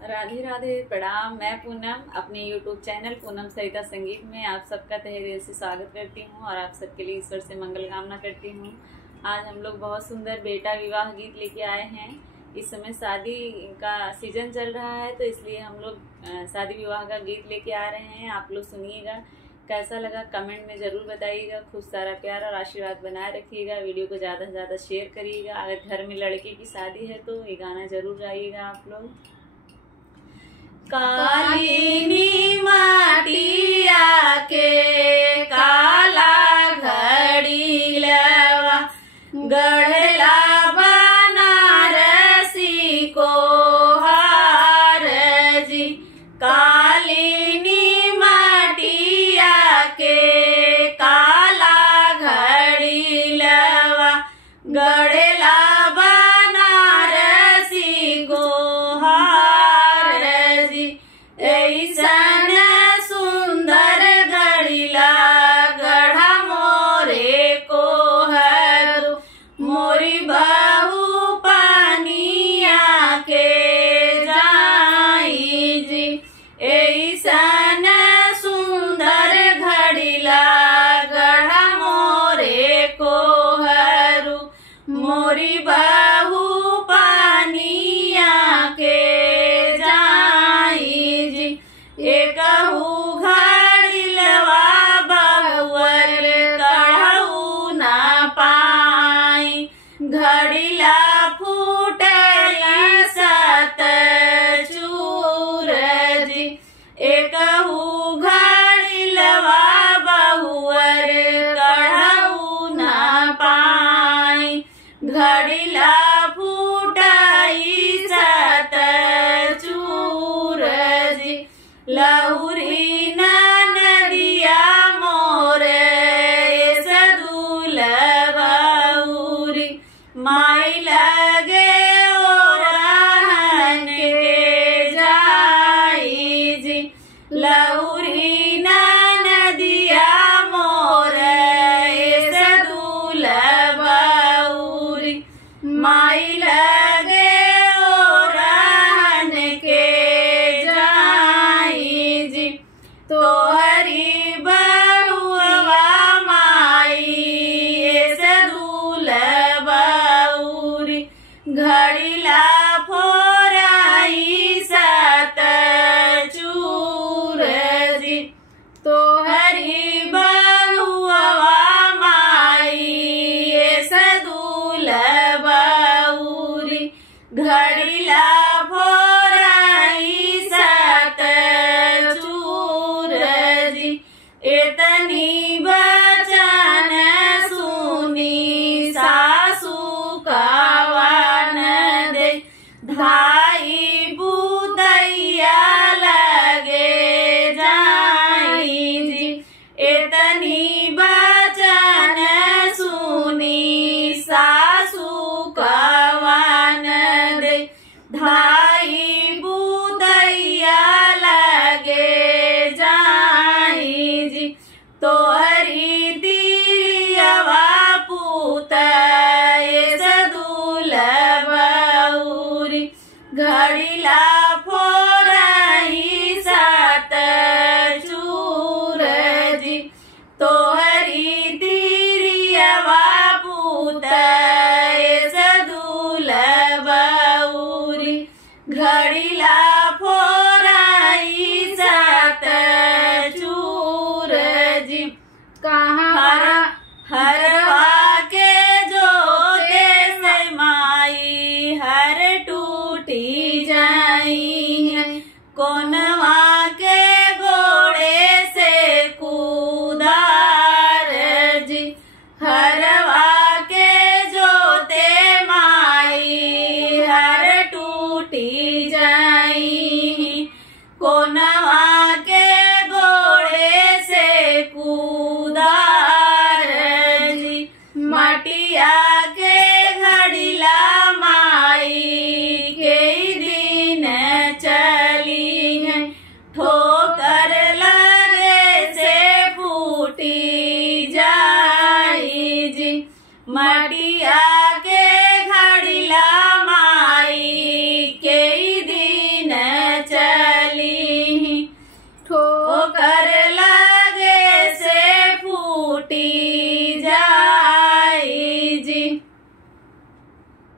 राधे राधे, प्रणाम। मैं पूनम अपने YouTube चैनल पूनम सरिता संगीत में आप सबका तहे दिल से स्वागत करती हूँ और आप सबके लिए ईश्वर से मंगल कामना करती हूँ। आज हम लोग बहुत सुंदर बेटा विवाह गीत लेके आए हैं। इस समय शादी का सीजन चल रहा है, तो इसलिए हम लोग शादी विवाह का गीत लेके आ रहे हैं। आप लोग सुनिएगा, कैसा लगा कमेंट में ज़रूर बताइएगा। खूब सारा प्यार और आशीर्वाद बनाए रखिएगा। वीडियो को ज़्यादा से ज़्यादा शेयर करिएगा। अगर घर में लड़के की शादी है तो ये गाना ज़रूर गाइएगा आप लोग। कालीनी माटिया के काला घड़ी लवा गढ़ला बनारसी को हार जी। कालीनी माटिया के काला घड़ी लवा गढ़ला बनारसी को ऐसन सुंदर गढ़िला गढ़ा मोरे को है मोरी बहू पानिया के जाई जी। ऐसन सुंदर घड़िला गढ़ा मोरे को है मोरी बहू पानिया के एकहू घड़िलवा बहुअर कढ़ऊ न पाई घड़िला फूटली सत चूर जी। एकहू घड़िलवा बहुअर कढ़ऊ न पाई घड़िला फूटई सत चूर जी। लहुरी नदिया मोरे सदुल बहुरी माई लगे ओरहन के जाई जी। लहुरी नदिया मोरे सदुल बहुरी माई लगे ओरहन के तोहरी बहुआ माई सदुल बहुरी घड़िला फोराई सत चूर जी। तोहरी बहुआ माई सदुल बहुरी घड़िला फोराई सत इतनी बचन सुनी सासू कावन दे धाई बुदैया लगे जाई जी। इतनी बचन सुनी सासू कावन दे धाई बुदैया लगे जाई जी। तोहरी दिरियवा पूत सदुल बहुरी घड़िला फोराई सत चूर जी। तोहरी दिरियवा पूत सदुल बहुरी घड़िला फोराई सत चूर जी। कहाँ हरवा के जोते से माई हर टूटी जाई है। कोनवा के घोड़े से कूदार जी। हरवा के जोते माई हर टूटी जाई